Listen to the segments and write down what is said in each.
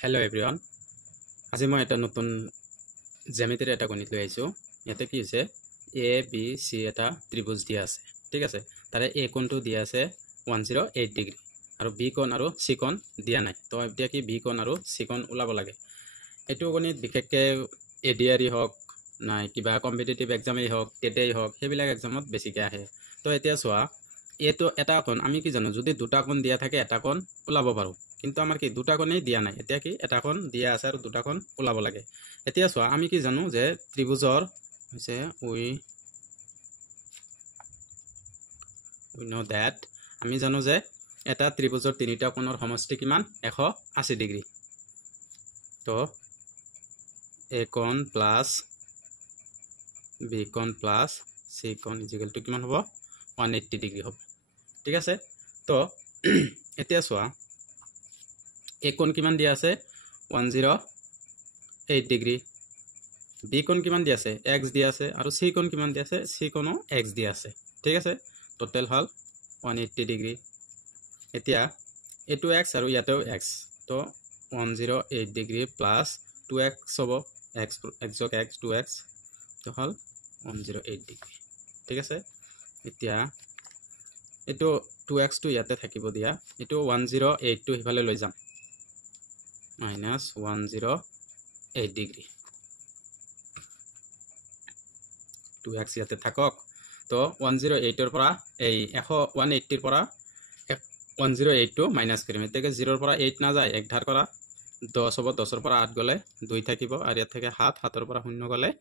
Hello everyone आज मैं एक नतुन ज्यामितिर एट गणित लै इते कि ए बी सी एट त्रिभुज दिया ठीक है तारे ए कोण तो दिया 108 डिग्री और बी कोण और सी कोण दिया ना तो इतना कि बी कोण और सी कोण ओलाब लगे यू गणित विशेषके एडीआर हक ना क्या कम्पिटिटिव एग्जामें हक टेटेई हक सैल एग्जाम बेसिके आए तो इतना चुआ ये एटा कोण आमी कि जानो यदि दुटा कोण दिया थाके एटा कोण ओलाब पारो किन्तु आमार कि दुटा कोणेই दिया ना एटा कि एटा कोण दिया आछे आरो दुटा कोण ओलाब लागे एतिया चुआ आमी कि जानो जे त्रिभुजर होइसे उइ नो दैट आमी जानो जे एटा त्रिभुजर तिनिटा कोणर समष्टि किमान 180 डिग्री तो ए कोण प्लस बी कोण प्लस सी कोण इजिकल टू किमान हबो 180 डिग्री हबो ठीक है तो एतिया चुआ ए कोण किमान दिया আছে 108 डिग्री बी कोण किमान दिया আছে x दिया আছে और सी कोण किमान दिया আছে सी कोणो x दिया আছে ठीक है टोटल हल 180 डिग्री एतिया एटू x और यातेও x तो 108 डिग्री प्लस 2x हबो x जोग x 2x तो हल 108 डिग्री ठीक है एतिया एटू 2x तो याते থাকিব দিয়া एटू 108 तो हिफाले লৈ যাম माइनास 108 डिग्री 2x याते থাকক तो 108 পৰা এই 180 পৰা 108 तो माइनास কৰিম এতেকে 0 পৰা 8 না যায় এক ধাৰ কৰা 10 হ'ব 10 পৰা 8 গলে 2 থাকিব আৰু ইয়াত থাকে 7 7 পৰা 0 গলে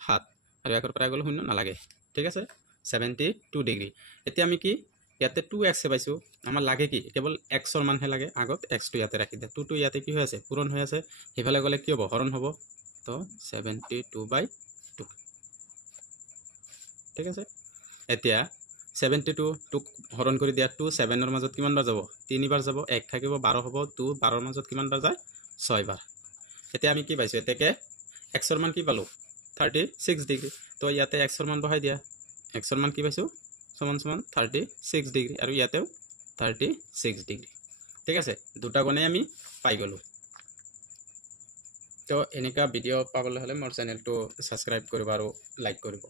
7 আৰু ইয়াৰ পৰা গলে 0 নালাগে ঠিক আছে 72 ডিগ্ৰী এতিয়া আমি কি ইয়াতে 2x পাইছো আমার লাগে কি কেবল x এর মান হে লাগে আগত x তো ইয়াতে রাখি দে 2 ইয়াতে কি হই আছে পূরণ হই আছে হেফালে গলে কি হবে হরণ হবো তো 72/2 ঠিক আছে এতিয়া 72 টু হরণ কৰি দিয়া 2 7 এর মাজত কিমান বার যাব 3 বার যাব 1 থাকিব 12 হবো 2 12 এর মাজত কিমান বার যায় 6 বার এতিয়া আমি কি পাইছো এতেকে x এর মান কি পালো 36 ডিগ্রি তো ইয়াতে x এর মান বহাই দিয়া x এর মান কি পাইছো समान समान 36 डिग्री और इते 36 डिग्री ठीक है दुटा कोणे आमी पाई गलो तो एनेका भिडिओ पाबले हले मोर चैनल तो सब्सक्राइब करिबा और लाइक करिबा।